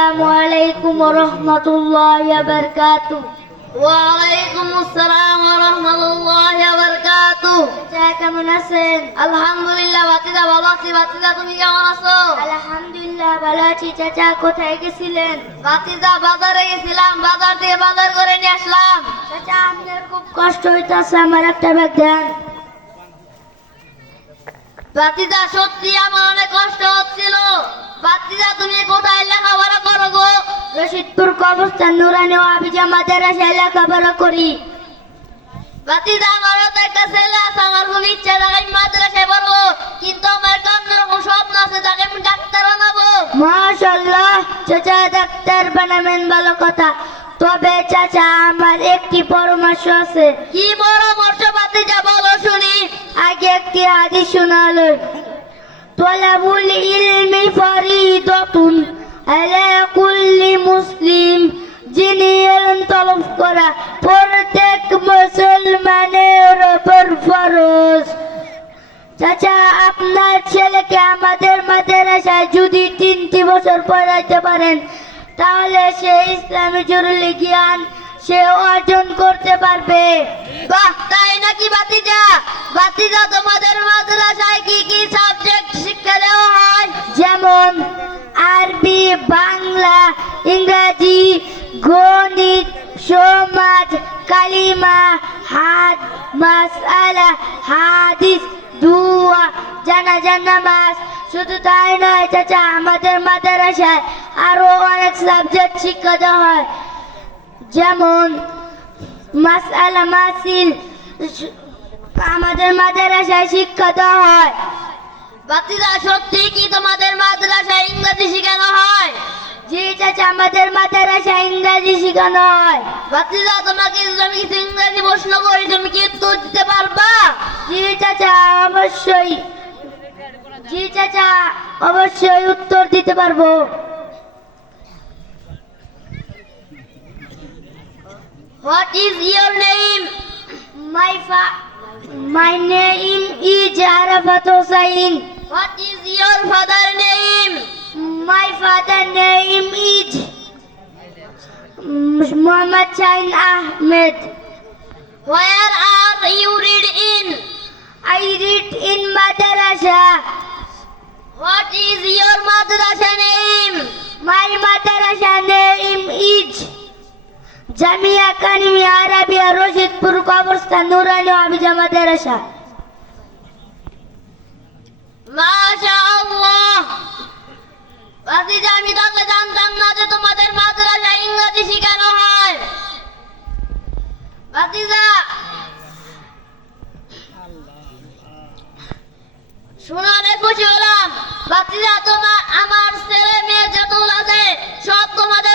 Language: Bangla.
আসসালামু আলাইকুম ওয়া রাহমাতুল্লাহি ওয়া বারাকাতুহু। ওয়ালাইকুম আসসালাম ওয়া রাহমাতুল্লাহি ওয়া বারাকাতুহু। চাচা কেমন আছেন? আলহামদুলিল্লাহ বাতিজা ভালো আছি। বাতিজা তুমি কেমন আছো? আলহামদুলিল্লাহ ভালো আছি। চাচা কোথায় গেছিলেন? বাতিজা বাজারে গেছিলাম, বাজার থেকে বাজার করে নিয়ে আসলাম। চাচা আপনার খুব কষ্ট হইতাছে, আমার একটা ব্যাগ দেন। বাতিজা সত্যি আমার অনেক কষ্ট হচ্ছিল। বাতিজা তুমি কোথায় লেখাপড়া করো গো? রশিদপুর কবরস্থান নুরানি আবিজা মাদ্রাসায় লেখাপড়া করি। বাতিজা আমারও তো একটা ছেলে আছে, আমার খুব ইচ্ছা থাকে আমি মাদ্রাসায় পড়বো, কিন্তু আমার একটা অন্যরকম স্বপ্ন আছে, তাকে আমি ডাক্তার বানাবো। মাশাআল্লাহ, চাচা ডাক্তার বানাবেন ভালো কথা, তবে চাচা আমার একটি পরামর্শ আছে। কি পরামর্শ বাতিজা বলো শুনি। আগে একটি হাদিস শোনালো, তলাবুল ইলমি ফরিদাতুন আলা কুল্লি মুসলিম, যিনি ইলম তলব করা প্রত্যেক মুসলমানের উপর ফরজ। চাচা আপনার ছেলেকে আমাদের মাদ্রাসায় যদি 3টি বছর পড়াইতে পারেন, তাহলে সে ইসলামী জরুরি জ্ঞান সে অর্জন করতে পারবে। বাহ, তাই নাকি বাতিজা? বাতিজা তোমাদের মাদ্রাসায় কি কি সাবজেক্ট শিক্ষা দেওয়া হয়? যেমন আরবি, বাংলা, ইংরাজি, গণিত, সমাজ, কালিমা, মাসআলা, হাদিস, দুয়া, জানাজা নামাজ। শুধু তাই নয় চাচা, আমাদের মাদ্রাসায় আরো অনেক সাবজেক্ট শিক্ষা দেওয়া হয়, যেমন মাসআলা, মাসিল আমাদের মাদ্রাসায় শিক্ষা দেওয়া হয়। বাতিজা সত্যি কি তোমাদের মাদ্রাসায় ইংরেজি শেখানো হয়? জি চাচা, আমাদের মাদ্রাসায় ইংরাজি শেখানো হয়। বাতিজা তোমাকে যদি আমি কিছু ইংরেজি প্রশ্ন করি, তুমি কি উত্তর দিতে পারবা? জি চাচা অবশ্যই, জি চাচা অবশ্যই উত্তর দিতে পারবো। What is your name? My name is Arafat Hussain. What is your father name? My father name is Muhammad Shahin Ahmed. Where are you read in? I read in madrasa. What is your madrasa name? My madrasa name is Jamia Kanimia Arabia Rashidpur কবরস্থান নুরানি আবিজা মাদ্রাসা। মাশাআল্লাহ। বাতিজা আমি তাহলে জানতাম না যে তোমাদের মাদ্রাসায় ইংরেজি শেখানো হয়। বাতিজা শুনে অনেক খুশি হলাম। বাতিজা তোমার আমার ছেলে মেয়ে যতগুলো আছে সব তোমাদের